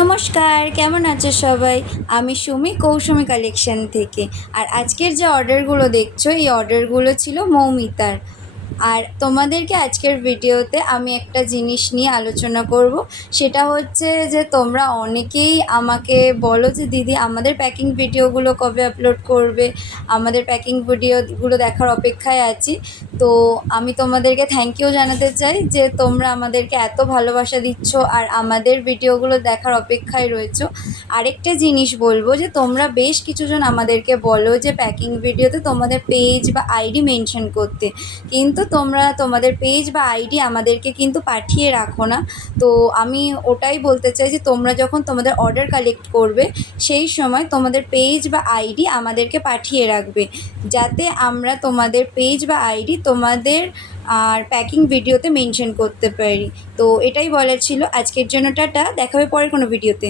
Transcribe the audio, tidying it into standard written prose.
নমস্কার, কেমন আছো সবাই? আমি সুমি, কৌসুমি কালেকশন থেকে। আর আজকের যে অর্ডারগুলো দেখছো, এই অর্ডারগুলো ছিল মৌমিতার। আর তোমাদেরকে আজকের ভিডিওতে আমি একটা জিনিস নিয়ে আলোচনা করব। সেটা হচ্ছে যে তোমরা অনেকেই আমাকে বলো যে দিদি আমাদের প্যাকিং ভিডিওগুলো কবে আপলোড করবে, আমাদের প্যাকিং ভিডিওগুলো দেখার অপেক্ষায় আছি। তো আমি তোমাদেরকে থ্যাংক ইউ জানাতে চাই যে তোমরা আমাদেরকে এত ভালোবাসা দিচ্ছ আর আমাদের ভিডিওগুলো দেখার অপেক্ষায় রয়েছো। আরেকটা জিনিস বলবো যে তোমরা বেশ কিছুজন আমাদেরকে বলো যে প্যাকিং ভিডিওতে তোমাদের পেজ বা আইডি মেনশন করতে, কিন্তু তোমরা তোমাদের পেজ বা আইডি আমাদেরকে কিন্তু পাঠিয়ে রাখো না। তো আমি ওটাই বলতে চাই যে তোমরা যখন তোমাদের অর্ডার কালেক্ট করবে সেই সময় তোমাদের পেজ বা আইডি আমাদেরকে পাঠিয়ে রাখবে, যাতে আমরা তোমাদের পেজ বা আইডি তোমাদের আর প্যাকিং ভিডিওতে মেনশন করতে পারি। তো এটাই বলার ছিল। আজকের জন্য টাটা, দেখা হবে পরের কোনো ভিডিওতে।